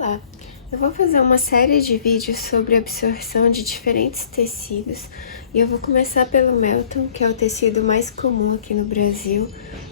Olá! Eu vou fazer uma série de vídeos sobre absorção de diferentes tecidos e eu vou começar pelo Melton, que é o tecido mais comum aqui no Brasil,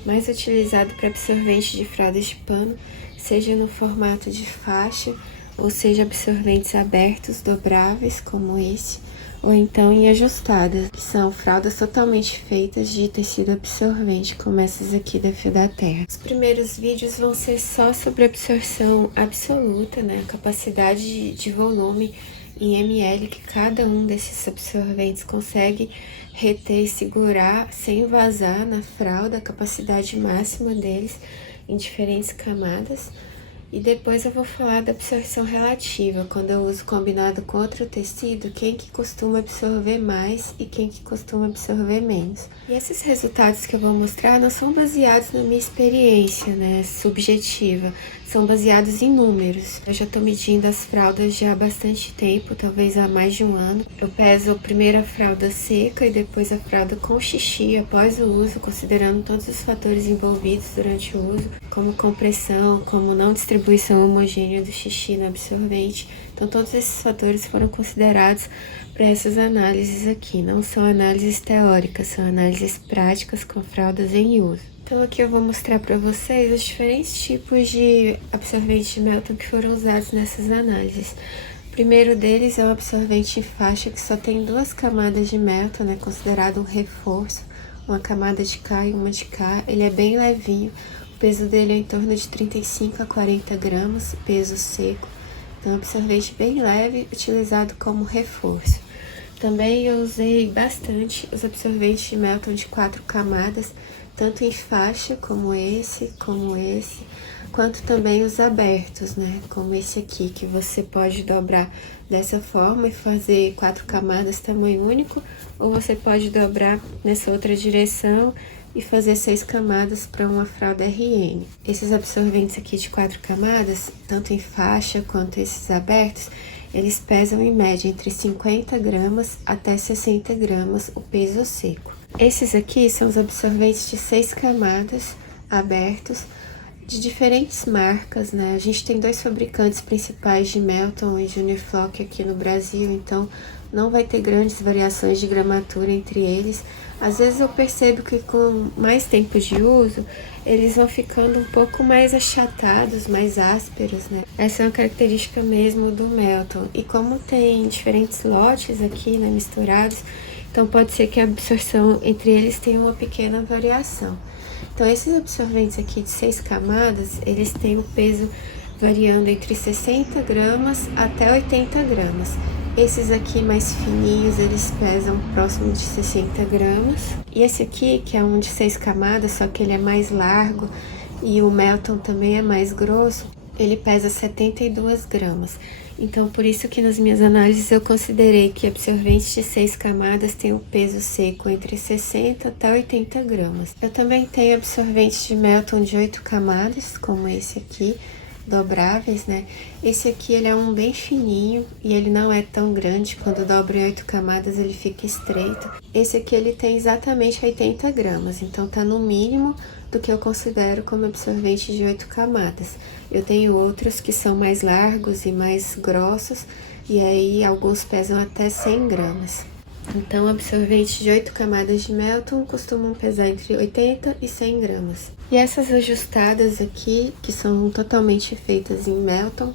mais utilizado para absorvente de fraldas de pano, seja no formato de faixa, ou seja absorventes abertos, dobráveis, como esse, ou então em ajustadas, que são fraldas totalmente feitas de tecido absorvente, como essas aqui da Fio da Terra. Os primeiros vídeos vão ser só sobre absorção absoluta, né, a capacidade de volume em ml que cada um desses absorventes consegue reter e segurar sem vazar na fralda, a capacidade máxima deles em diferentes camadas. E depois eu vou falar da absorção relativa, quando eu uso combinado com outro tecido, quem que costuma absorver mais e quem que costuma absorver menos. E esses resultados que eu vou mostrar não são baseados na minha experiência, né, subjetiva, são baseados em números. Eu já tô medindo as fraldas já há bastante tempo, talvez há mais de um ano. Eu peso primeiro a fralda seca e depois a fralda com xixi após o uso, considerando todos os fatores envolvidos durante o uso, como compressão, como não distribuição homogênea do xixi no absorvente. Então, todos esses fatores foram considerados para essas análises aqui. Não são análises teóricas, são análises práticas com fraldas em uso. Então, aqui eu vou mostrar para vocês os diferentes tipos de absorvente de Melton que foram usados nessas análises. O primeiro deles é o absorvente em faixa, que só tem duas camadas de Melton, né, considerado um reforço, uma camada de cá e uma de cá. Ele é bem levinho, o peso dele é em torno de 35 a 40 gramas, peso seco. Então, absorvente bem leve, utilizado como reforço. Também eu usei bastante os absorventes de Melton de 4 camadas, tanto em faixa, como esse, quanto também os abertos, né? Como esse aqui, que você pode dobrar dessa forma e fazer 4 camadas tamanho único, ou você pode dobrar nessa outra direção e fazer 6 camadas para uma fralda RN. Esses absorventes aqui de 4 camadas, tanto em faixa quanto esses abertos, eles pesam em média entre 50 gramas até 60 gramas o peso seco. Esses aqui são os absorventes de 6 camadas abertos de diferentes marcas, né? A gente tem dois fabricantes principais de Melton e Junior Flock aqui no Brasil, então não vai ter grandes variações de gramatura entre eles. Às vezes eu percebo que com mais tempo de uso, eles vão ficando um pouco mais achatados, mais ásperos, né? Essa é uma característica mesmo do Melton. E como tem diferentes lotes aqui, né, misturados, então pode ser que a absorção entre eles tenha uma pequena variação. Então, esses absorventes aqui de 6 camadas, eles têm o peso variando entre 60 gramas até 80 gramas. Esses aqui mais fininhos, eles pesam próximo de 60 gramas. E esse aqui, que é um de 6 camadas, só que ele é mais largo e o Melton também é mais grosso, ele pesa 72 gramas. Então, por isso que nas minhas análises eu considerei que absorventes de 6 camadas têm o peso seco entre 60 até 80 gramas. Eu também tenho absorventes de Melton de 8 camadas, como esse aqui, dobráveis, né? Esse aqui, ele é um bem fininho e ele não é tão grande. Quando dobra em 8 camadas, ele fica estreito. Esse aqui, ele tem exatamente 80 gramas, então tá no mínimo do que eu considero como absorvente de 8 camadas. Eu tenho outros que são mais largos e mais grossos, e aí alguns pesam até 100 gramas. Então, absorventes de 8 camadas de Melton costumam pesar entre 80 e 100 gramas. E essas ajustadas aqui, que são totalmente feitas em Melton,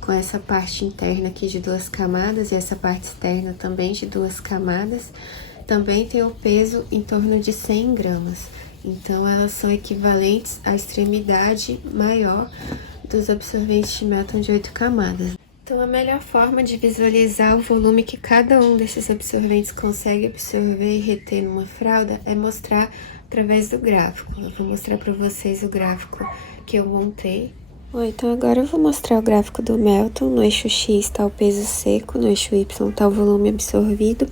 com essa parte interna aqui de 2 camadas e essa parte externa também de 2 camadas, também tem o peso em torno de 100 gramas. Então, elas são equivalentes à extremidade maior dos absorventes de Melton de 8 camadas. Então, a melhor forma de visualizar o volume que cada um desses absorventes consegue absorver e reter numa fralda é mostrar através do gráfico. Eu vou mostrar para vocês o gráfico que eu montei. Bom, então agora eu vou mostrar o gráfico do Melton. No eixo X está o peso seco, no eixo Y está o volume absorvido.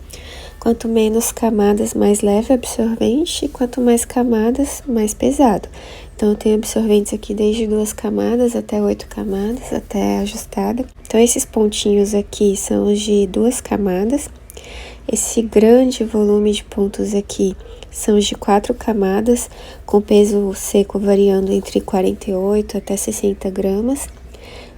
Quanto menos camadas, mais leve absorvente, e quanto mais camadas, mais pesado. Então, eu tenho absorventes aqui desde 2 camadas até 8 camadas, até ajustada. Então, esses pontinhos aqui são os de 2 camadas. Esse grande volume de pontos aqui são os de 4 camadas, com peso seco variando entre 48 até 60 gramas.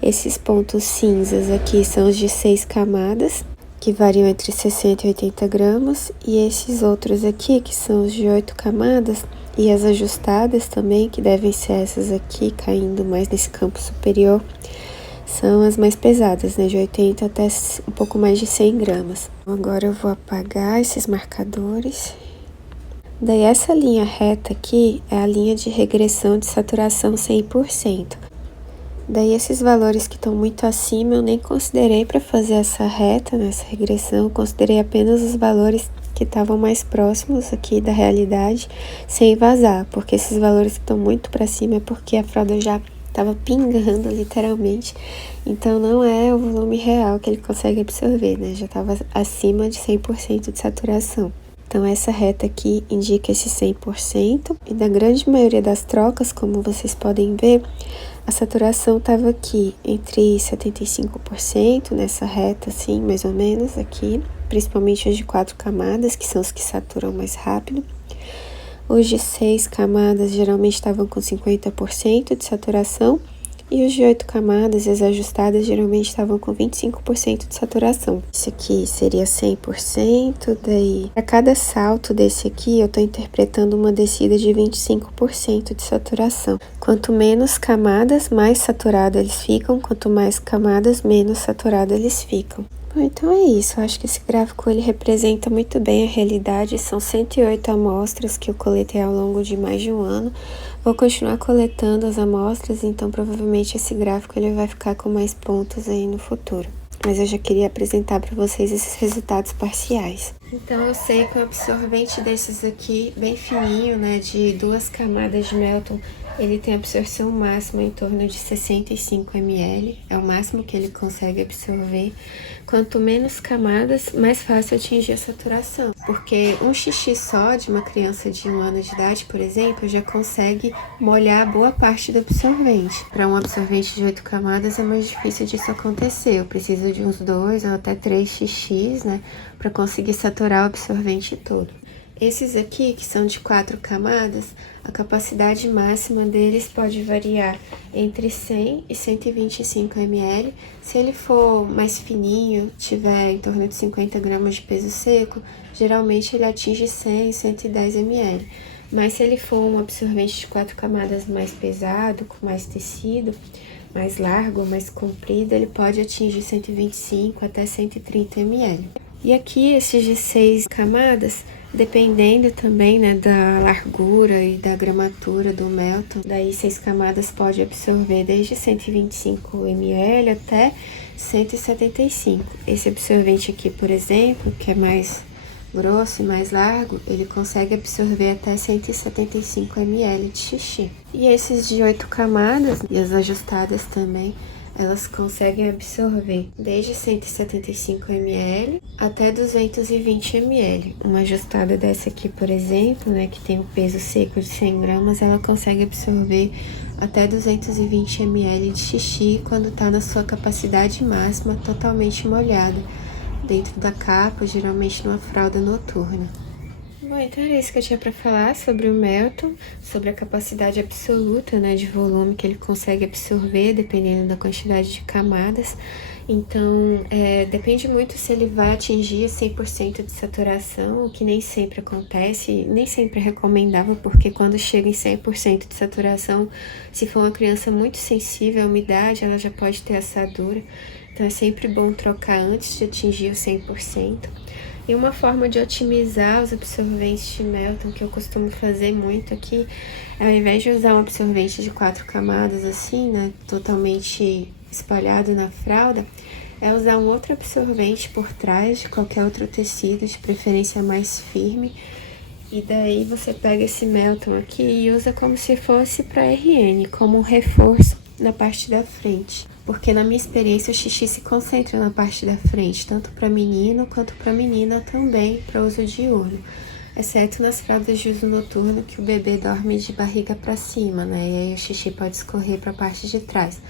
Esses pontos cinzas aqui são os de 6 camadas, que variam entre 60 e 80 gramas, e esses outros aqui, que são os de 8 camadas, e as ajustadas também, que devem ser essas aqui, caindo mais nesse campo superior, são as mais pesadas, né, de 80 até um pouco mais de 100 gramas. Agora eu vou apagar esses marcadores. Daí essa linha reta aqui é a linha de regressão de saturação 100%. Daí esses valores que estão muito acima eu nem considerei para fazer essa reta, nessa regressão, considerei apenas os valores que estavam mais próximos aqui da realidade, sem vazar, porque esses valores que estão muito para cima é porque a fralda já estava pingando literalmente, então não é o volume real que ele consegue absorver, né? Já estava acima de 100% de saturação. Então essa reta aqui indica esse 100%, e da grande maioria das trocas, como vocês podem ver, a saturação estava aqui entre 75%, nessa reta assim, mais ou menos aqui, principalmente os de 4 camadas, que são os que saturam mais rápido. Os de 6 camadas geralmente estavam com 50% de saturação, e os de 8 camadas e as ajustadas geralmente estavam com 25% de saturação. Esse aqui seria 100%, daí a cada salto desse aqui eu tô interpretando uma descida de 25% de saturação. Quanto menos camadas, mais saturado eles ficam, quanto mais camadas, menos saturado eles ficam. Bom, então é isso, eu acho que esse gráfico ele representa muito bem a realidade. São 108 amostras que eu coletei ao longo de mais de um ano. Vou continuar coletando as amostras, então provavelmente esse gráfico ele vai ficar com mais pontos aí no futuro. Mas eu já queria apresentar para vocês esses resultados parciais. Então eu sei que o absorvente desses aqui, bem fininho, né, de 2 camadas de Melton, ele tem absorção máxima em torno de 65 ml, é o máximo que ele consegue absorver. Quanto menos camadas, mais fácil atingir a saturação, porque um xixi só de uma criança de 1 ano de idade, por exemplo, já consegue molhar boa parte do absorvente. Para um absorvente de 8 camadas é mais difícil disso acontecer, eu preciso de uns 2 ou até 3 xixis, né, para conseguir saturar o absorvente todo. Esses aqui, que são de 4 camadas, a capacidade máxima deles pode variar entre 100 e 125 ml. Se ele for mais fininho, tiver em torno de 50 gramas de peso seco, geralmente ele atinge 100 e 110 ml. Mas se ele for um absorvente de 4 camadas mais pesado, com mais tecido, mais largo, mais comprido, ele pode atingir 125 até 130 ml. E aqui, esses de 6 camadas, dependendo também, né, da largura e da gramatura do Melton, daí 6 camadas pode absorver desde 125 ml até 175. Esse absorvente aqui, por exemplo, que é mais grosso e mais largo, ele consegue absorver até 175 ml de xixi. E esses de 8 camadas, e as ajustadas também, elas conseguem absorver desde 175 ml até 220 ml. Uma ajustada dessa aqui, por exemplo, né, que tem um peso seco de 100 gramas, ela consegue absorver até 220 ml de xixi quando tá na sua capacidade máxima, totalmente molhada, dentro da capa, geralmente numa fralda noturna. Bom, então era isso que eu tinha para falar sobre o Melton, sobre a capacidade absoluta, né, de volume que ele consegue absorver, dependendo da quantidade de camadas. Então, depende muito se ele vai atingir 100% de saturação, o que nem sempre acontece, nem sempre é recomendável, porque quando chega em 100% de saturação, se for uma criança muito sensível à umidade, ela já pode ter assadura. Então, é sempre bom trocar antes de atingir o 100%. E uma forma de otimizar os absorventes de Melton, que eu costumo fazer muito aqui, é ao invés de usar um absorvente de 4 camadas assim, né, totalmente espalhado na fralda, é usar um outro absorvente por trás de qualquer outro tecido, de preferência mais firme. E daí você pega esse Melton aqui e usa como se fosse para RN, como um reforço na parte da frente. Porque na minha experiência o xixi se concentra na parte da frente, tanto para menino quanto para menina também, para uso diurno. Exceto nas fraldas de uso noturno, que o bebê dorme de barriga para cima, né? E aí o xixi pode escorrer para a parte de trás.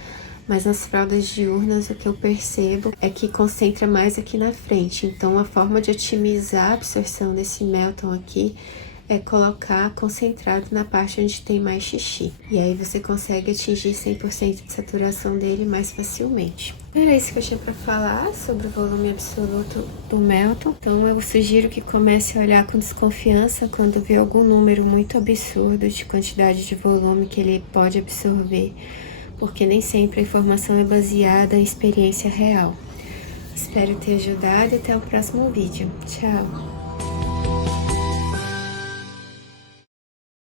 Mas nas fraldas diurnas, o que eu percebo é que concentra mais aqui na frente. Então, a forma de otimizar a absorção desse Melton aqui é colocar concentrado na parte onde tem mais xixi. E aí você consegue atingir 100% de saturação dele mais facilmente. Era isso que eu tinha para falar sobre o volume absoluto do Melton. Então eu sugiro que comece a olhar com desconfiança quando vê algum número muito absurdo de quantidade de volume que ele pode absorver, porque nem sempre a informação é baseada em experiência real. Espero ter ajudado e até o próximo vídeo. Tchau!